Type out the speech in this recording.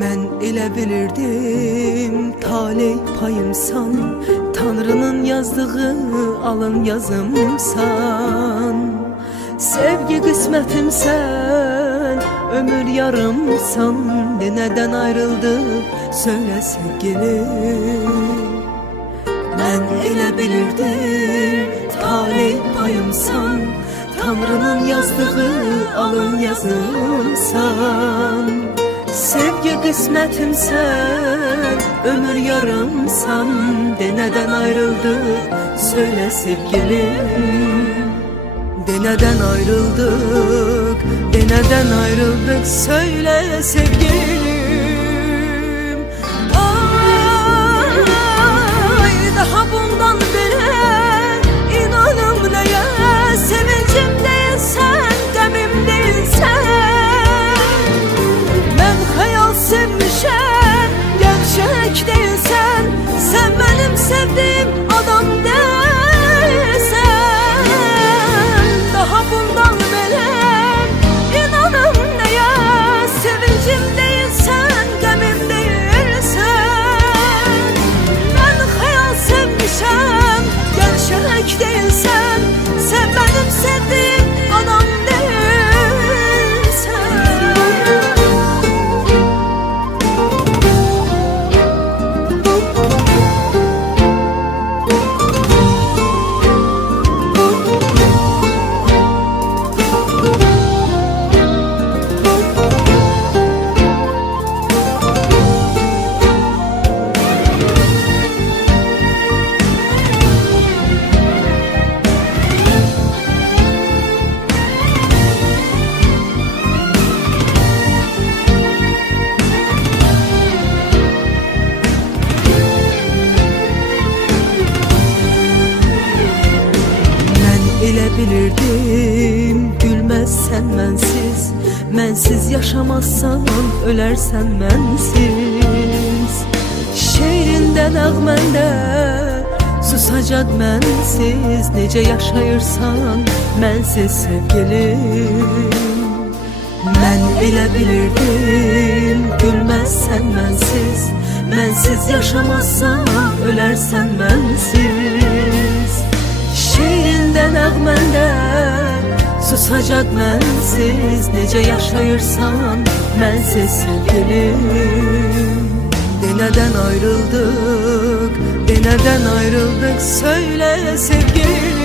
Elə bilirdim taley payımsan Tanrının yazdığı alın yazımsan. Sevgi kısmetimsen Ömür yarımsan. De neden ayrıldık söyle sevgilim Ben elə bilirdim taley payımsan Tanrının yazdığı alın yazımsan Sevgi kısmetimsen Ömür yarımsan De neden ayrıldık söyle sevgilim De neden ayrıldık? De neden ayrıldık? Söyle sevgilim Mənsiz yaşamazsan Ölərsən mənsiz Şeirində nəğməndə Susacaq mənsiz Necə yaşayırsan Mənsiz sevgilim. Mən elə bilirdim Gülməzsən mənsiz Mənsiz yaşamazsan Ölərsən mənsiz Şeirində nəğməndə Susacaq mənsiz Necə yaşayırsan Mənsiz sevgilim. De neden ayrıldık De neden ayrıldık Söyle sevgilim